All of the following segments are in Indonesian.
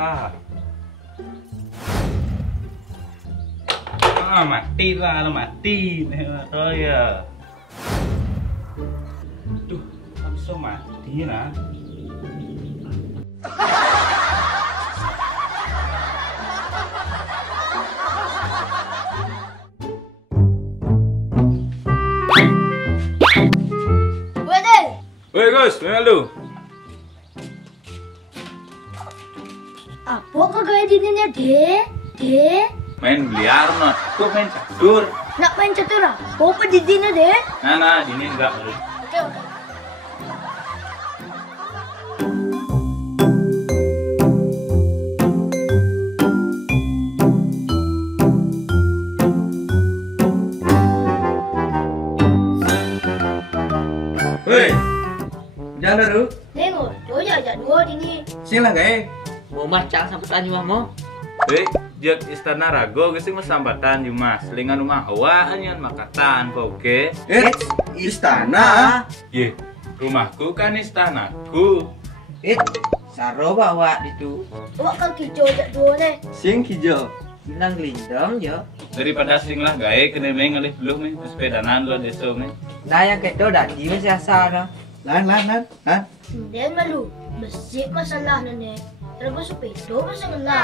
kak. Mati lah, mati. Oh ya. Duh, bisa mati nah. Woi Gus, mana lu? Apa kagak idenya deh? Main biliar no, tuh main catur. Nak main catur apa idenya deh? Nah, ini enggak. Oke. Woi, jangan dulu. Tengok, coba aja dua ini. Sila gak Mau macang sampai tanya mau. Jak istana rago gesi mas sambatan di mas. Lingan rumah awak anyan makatan kok oke? Istana. Ye, rumahku kan istanaku. Saro bawa itu. Awak kan kicau aja dua nih. Sing hijau. Bilang lindung yo. Daripada sing lah gae kena main ngalih lu main sepedanan lo deso main. Nah yang kedo dadi wis asal no. Lan. Dia malu. Besik masalah nenek. Terus sepeda masa kena.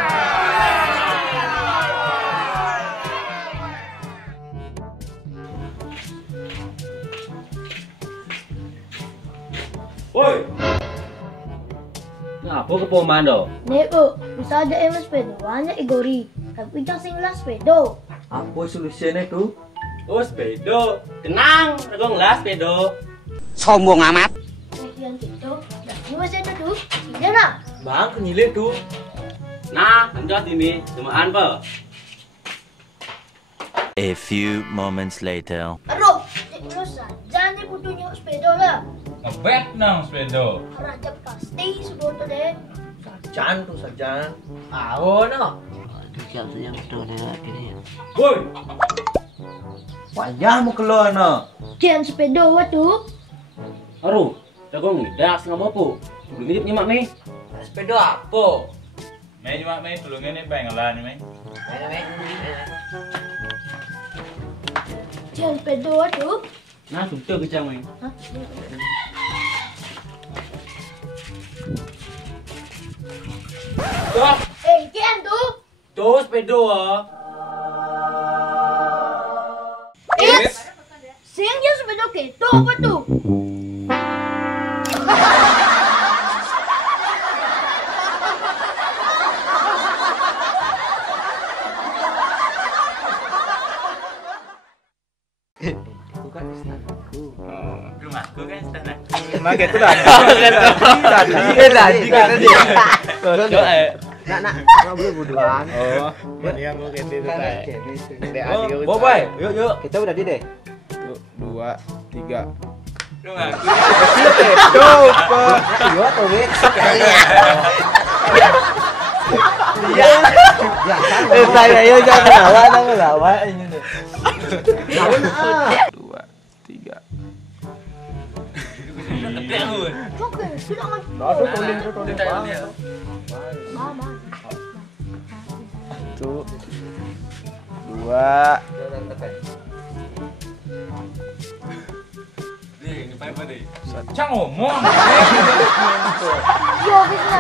Woi, Ngapa ke pomando? Nek bisa aja emang sepeda banyak igori. Tapi jangan singlah sepeda. Apa solusinya tuh? Oh sepeda. Tenang, aku ngelas sepeda. Sombong amat. Yang gitu. Dah ini masih ada tuh. Iya nak. Bang, kenyilip tuh. Nah, anjot ini, cumaan apa? A few moments later. Aduh, terus saja nih butuhnya sepeda lah. ngebet nang sepeda. Raja pasti sudah tuh deh. Sajan. Awo no. Aduh siapa yang betul gini ya. Woi, Wajahmu keluar no. Jangan sepeda waktu. Aduh, aku ngidak nggak apa-apa. Belum ngidip nyimak nih. Sepeda apa? main cuma main tulungnya nih pengelan main. Jangan sepeda waktu. Nah, sudah kecang main. Hah? Tuh, Kian tuh. tuh sepeda ah. Sing dia sepeda gitu apa tuh? Bukan istanaku. Rumahku kan istana. Mak itu tadi kan dia. Nak, boleh buduan. Oh, ini yang gue ganti itu teh. Oh, boy, yuk. Kita udah di deh. 2, 3. Lu ngaku. Yuk, tuh, Wit. Saya yuk jangan ngelawa ini deh. 2, 3. Oke, sudah kan. Aduh, tuling. Mama. 1, 2. Nih, ngapain apa deh? Cang ngomong. Yo, bisa.